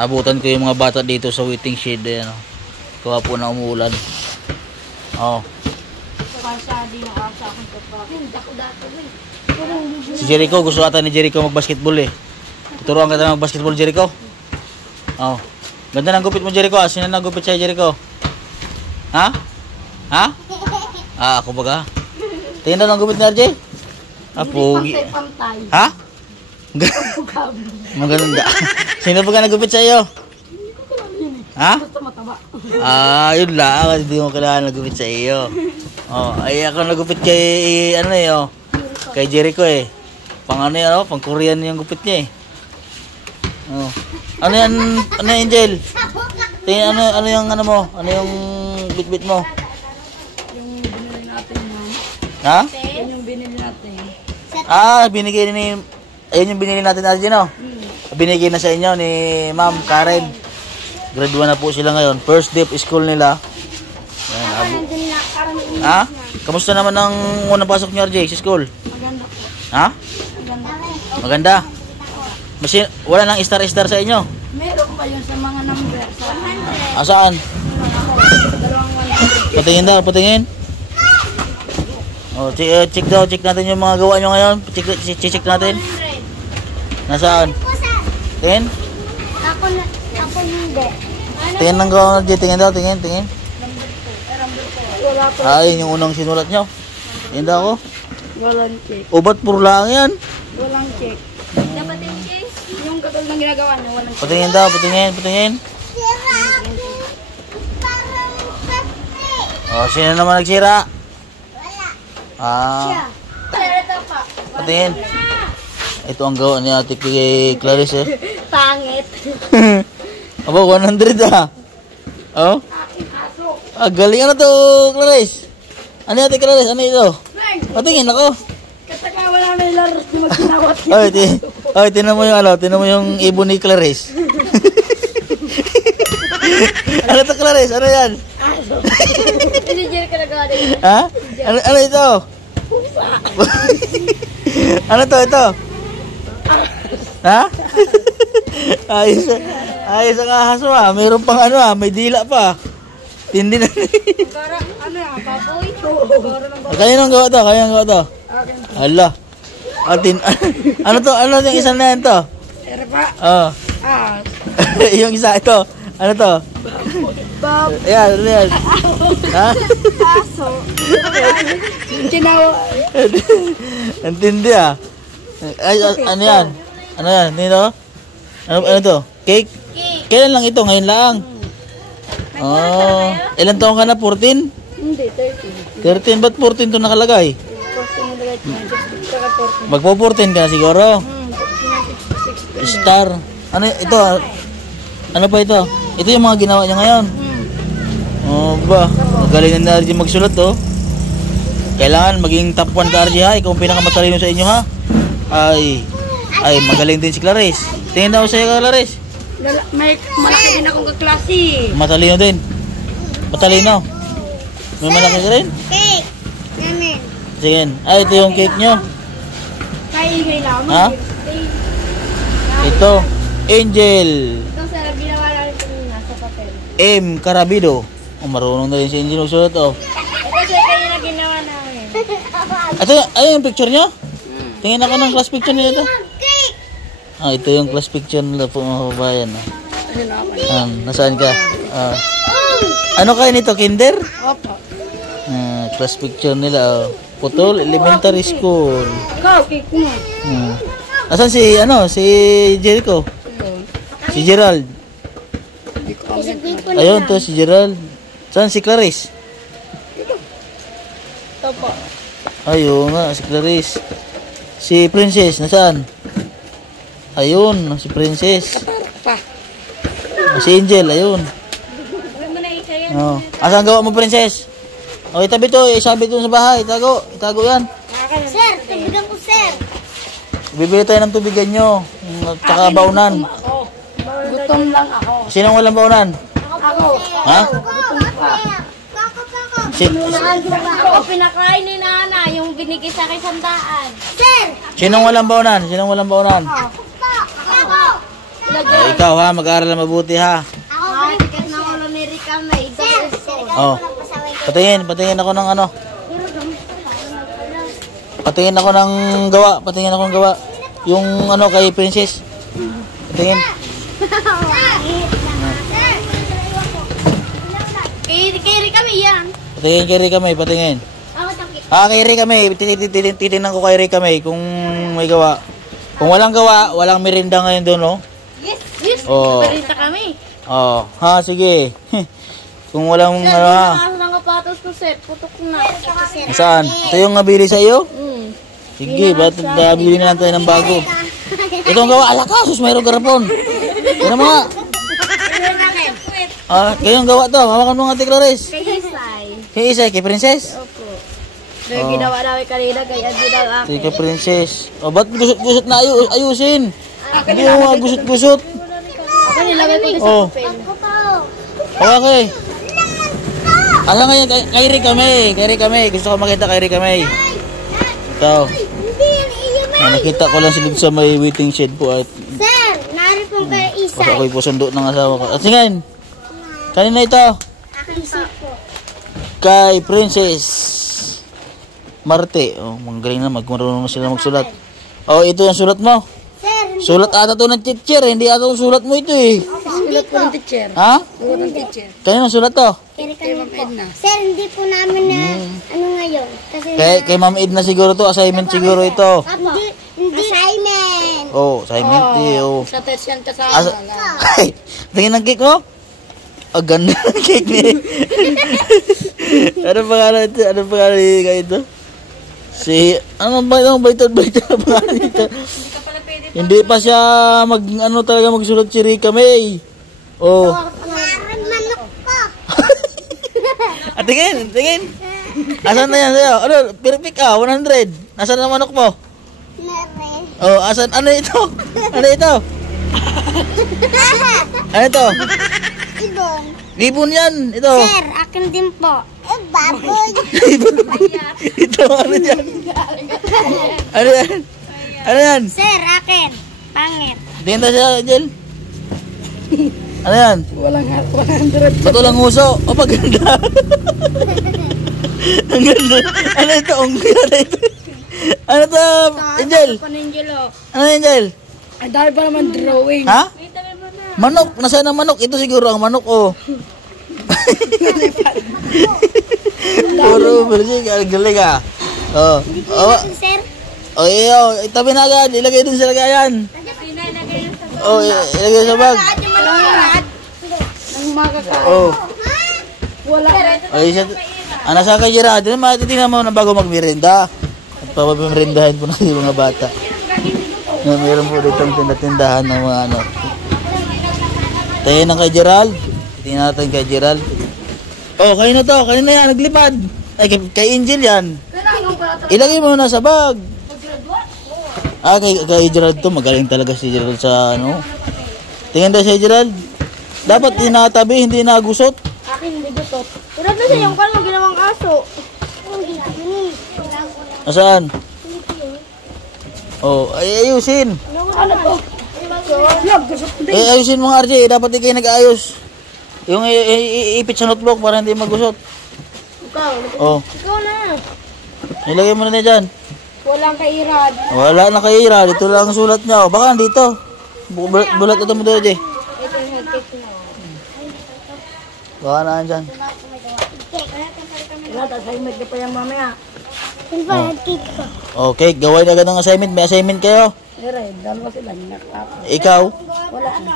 Naabutan ko yung mga bata dito sa waiting shed. Ayan, oh. Kuha po na umuulan. Oh. Si Jericho, gusto ata ni Jericho mag-basketball eh. Tuturuan ka na mag-basketball, Jericho. Oh. Ganda ng gupit mo, Jericho. Sino na gupit siya, Jericho? Ha? Ha? Ah, ako baga. Tingnan daw ng gupit ni RJ. Ah, pogi. Ha? Maganda. Sino ba ka nagupit sa iyo? Ha? Ah, yun lang. Hindi mo kailangan nagupit sa iyo. Oh, ay ako nagupit kay ano eh, oh. Kay Jericho eh. Pang ano yan, oh, pang Korean yung gupit niya eh. Oh. Ano yan, Angel? Tingnan ano yung ano mo? Ano yung bit-bit mo? Yung binili natin mo. Ha? Yan yung binili natin. Ah, binigay ni ayun yung binili natin RJ, no? Binigay na sa inyo ni Ma'am Karen. Grade 1 na po sila ngayon. First day of school nila. Ayan, ha? Kamusta naman ang unang pasok niyo, RJ, sa school? Maganda po. Ha? Maganda. Maganda. Wala nang star-star sa inyo? Meron pa yun sa mga number. Sa 100. Asaan? Dalawang 100. Patingin daw, patingin. Oh, check daw, check natin yung mga gawa nyo ngayon. Check natin. Nasaan? Tingin? Ako hindi. Tingin ng gawa, tingin daw, tingin. Wala po. Ay, yung unang sinulat nyo. Tingin daw ako. Walang check. O, ba't puro lang yan? Walang check. Dapat yung check? Yung katulad ng ginagawa niya, walang check. Patingin daw, patingin. Oh, sino naman nagsira? Ah, patingin. Ito ang gawa ni Ate kay Clarice eh. Pangit. Aba, 100 ah. Oh? Ah, galing ano to, Clarice? Ano Ate Clarice? Ano ito? Patingin ako. Kataka wala na yung laros na magsinawat. Oy, tinan mo yung ano, tinan mo yung ibon ni Clarice. Ano to, Clarice? Ano yan? Hindi dyan ka nagawa din. Ha? Ano ito? Ano to, ito? Ha? Ayos ang ahas mo ah. Mayroon pang ano ah, may dila pa. Tindi na. Para, ano yan, baboy? Kaya nang gawa to? Hala. Ano to? Ano yung isa na yan to? Pero pa, Oh. Yung isa ito. Ano to? bab, Ayan, ano yan? Ha? aso. Ginawa. Ang tindi ah. Ay, ano yan? Ano yan? Nito? Ano to? Cake? Kailan lang ito? Ngayon lang? Oh. Ilan taong ka na? 14? Hindi, 13. 13? Ba't 14 to nakalagay? 14 na lagay ko. Magpo 14 ka na siguro? 16. Star. Ano ito? Ano pa ito? Ito yung mga ginawa niya ngayon. Oh ba? Magaling na RJ magsulat oh. Kailangan maging top 1 ka RJ ha. Ikaw ang pinakamatalino sa inyo ha. Ay magaling din si Clarice. Tingin daw sa'yo ka Clarice. May malaki din akong kaklase. Matalino din. Matalino. May malaki ka rin? Cake. Namin. Sige. Ay ito yung cake nyo. Kaingay lang. Ha? Ito. Angel. Ito sir, ginawa namin kanina sa papel. M. Carabido. Oh, marunong na rin si Angel magsulat oh. Ito sir, kanina ginawa namin. Ito yung picture nyo? Tingin ako ng class picture nila ito. Ah, ito yung class picture nila po mga kabayan. Nasaan ka? Ano kayo nito? Kinder? Opo. Class picture nila. Oh. Putol Elementary School. Ikaw, cake mo. Nasaan si, si Jericho? Si Gerald. Ayun to, si Gerald. Saan si Clarice? Ito po. Ayun nga, si Clarice. Si Princess, nasaan? Ayun, si Princess. Pa. Si Angel, ayun. Oh. Asan gawa mo, Princess? O, itabi to, isabi to sa bahay. Itago yan. Sir, tubigan ko sir. Bibili tayo ng tubigan nyo. At saka baunan. Gutom lang ako. Sinong walang baunan? Ako. Ha? Gutom pa. Ako pinakain ni Nana yung binigay sa akin sandaan. Sir! Sinong walang baunan? Sinong walang baunan? Ako. Ay, ikaw ha, mag-aaral na mabuti ha. Ako, ticket na ulo ni Rika May. Sir, Oh. Patingin ako ng ano. Patingin ako ng gawa. Yung ano kay Princess. Patingin. Kay Rika May yan. Patingin kay Rika May, patingin. Ako, takip. Kay Rika May, titingnan ko kay Rika May kung may gawa. Kung walang gawa, walang merinda ngayon doon, no? Yes. Oh. Balita kami. Oh, ha, sige. Kung walang ano ha. Sir, ng kapatos ko, sir. Putok na. Saan? Ito yung nabili sa iyo? Sige, ba't nabili na lang tayo ng bago? Itong gawa, alakasus, mayroong garapon. Yan mo nga. Kayong gawa to, hawakan mo nga Ate Clarice. Kay Isay. Kay Isay, kay Princess? Opo. Yung ginawa namin kanina kay Adi daw ako. Sige, kay Princess. Ba't gusot-gusot na ayusin? Hindi mo nga gusot-gusot. Ako nilagay ko sa papel. Ako po. Okay. Alam nga yan, kay Rika May. Gusto ko makita kay Rika May. Ito. Nakita ko lang silid sa may waiting shed po at Sir, nari pong kay Isay. ako'y pusundo ng asawa ko. At singin, kanina ito, Akin po. kay Princess Marte. Oh, magaling na, marunong na sila magsulat. Oh, ito yung sulat mo. Sir, Sulat ata to ng teacher, hindi ata yung sulat mo ito eh. sulat po ng teacher. Ha? Sulat ng teacher. Kanina sulat to? Sir, hindi po namin na ano ngayon. Kasi Kay Ma'am Edna siguro to, assignment siguro ito. hindi assignment. Oh, assignment oh. Sa test yan kasama. Ay, tingin ng cake mo? Ang ganda ng cake ni. Ano pangalan ito? Ano pangalan ni kayo ito? Ano ba ito? Ang pangalan nito? Hindi pa siya talaga magsulat si Rika May. Oh. Parang manok ko. Tingin. Asan na yan sa'yo? Ano? Perfect 100. Nasaan na manok mo? Nare. Oh, asan? Ano ito? Ano ito? Ano ito? Ibon. Libon yan. Ito. Sir, akin din po. Baboy. Ito, ano yan? Ano yan? Ano yan? Sir, akin. Pangit. Tingin tayo siya, Angel. Ano yan? Walang 100. Ba't walang uso? O, paganda. Ang ganda. Ano ito? Ang ganda ito. Ano ito, Angel? Paningilo. Ano, Angel? Ang dami pa naman drawing. Ha? Manok. Nasaan ang manok? Ito siguro ang manok, oh. Puro, bersih. Galing, Oh. Oh. Sir, Oh, iyo, itabi na agad. Ilagay din sa lagayan. Oh, ilagay sa bag. Ang makakain. Oh. Wala. Oh, isa. Nasa kay Gerard. Matitingnan mo na bago magmerienda. At papamerindahin po natin yung mga bata. Meron po dito ang tindahan ng mga ano. Tayo na kay Gerald. Tingnan natin kay Gerald. Oh, kayo na to. Kayo na yan. Naglipad. Ay, kay Angel yan. Ilagay mo na sa bag. Kay Gerald to. Magaling talaga si Gerald sa ano. Tingnan tayo si Gerald. Dapat tinatabi, hindi nagusot. akin hindi gutot. Tulad na siya yung kalong ginawang aso. Nasaan? Oh, ay ayusin. Ano to? Ayusin mo nga, RJ. Dapat di kayo nag-ayos. Yung ipit sa notebook para hindi magusot. Ikaw. Oh, Ikaw na. ilagay mo na dyan. Walang kairad. Wala na kay Ira. Dito lang ang sulat niya. Oh, baka dito. Bulat ito mo doon, RJ. Ito yung headcase mo. Baka na dyan. Wala, assignment ka pa yan mamaya. Yung pa headcase ko. Okay, gawin agad ng assignment. May assignment kayo. Dire, dalawa sila. Nakap. Ikaw. Wala na.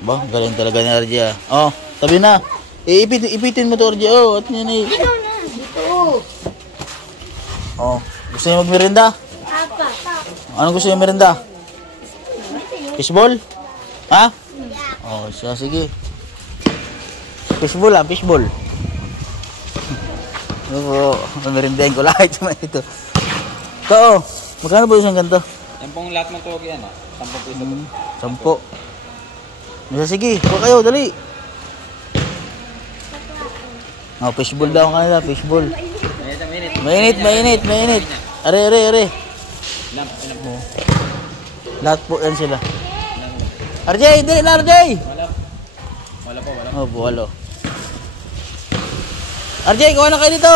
Ba, galing talaga ni RJ. Oh, tabi na. Ipitin mo to, RJ. Oh, at yun eh. Ikaw na. Dito. Oh, gusto niyo magmerienda? Apa. Anong gusto niyo merienda? Fishball? Ha? Oh, sige. Fishball fishball. Oo, merindahin ko lahat sa mga ito. Ito, oh. Magkano ba isang ganito? 10 lahat ng tuwag yan, 10 piso. 10. Sige, huwag kayo, dali. Oh, fishball daw ang kanila, fishball. Mainit. Are. Oh. Lahat po yan sila. RJ, hindi na RJ. Wala po, wala. Oh, buwalo. RJ, kuha na kayo dito.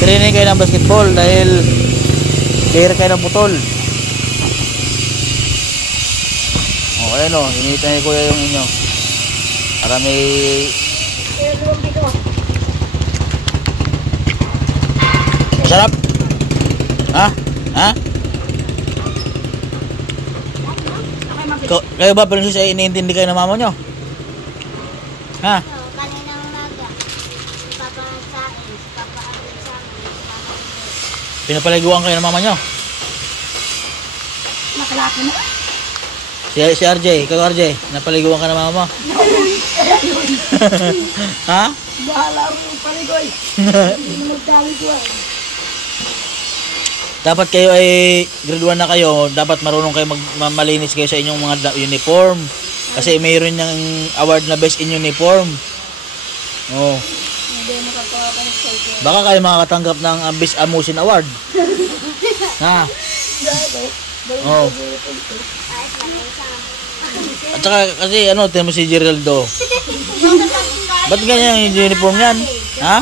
Training kayo ng basketball dahil player kayo ng putol. Oh, ayan o, initan ni kuya yung inyo. Para may... Masarap? Ha? Ha? Kayo ba, Princess, ay iniintindi kayo ng mama nyo? Ha? So, kaninang umaga, papanagsain, papaagin sa amin, Pinapaliguan kayo ng mama nyo? Nakalaki na. Si RJ, ikaw RJ, napaliguan ka ng mama mo? Ha? Bahala mo yung paligoy. Hindi mo magkaliguan. Dapat kayo ay grade 1 na kayo, dapat marunong kayo malinis kayo sa inyong mga uniform. Kasi mayroon ng award na best in uniform. Oh. Hindi mo kapakapalit sa ito. Baka kayo makakatanggap ng Best Amusin Award. Ha? Oh. ayos lang yun sa amin. At saka kasi ano, tema si Geraldo. Ba't ganyan yung uniform yan? Ha?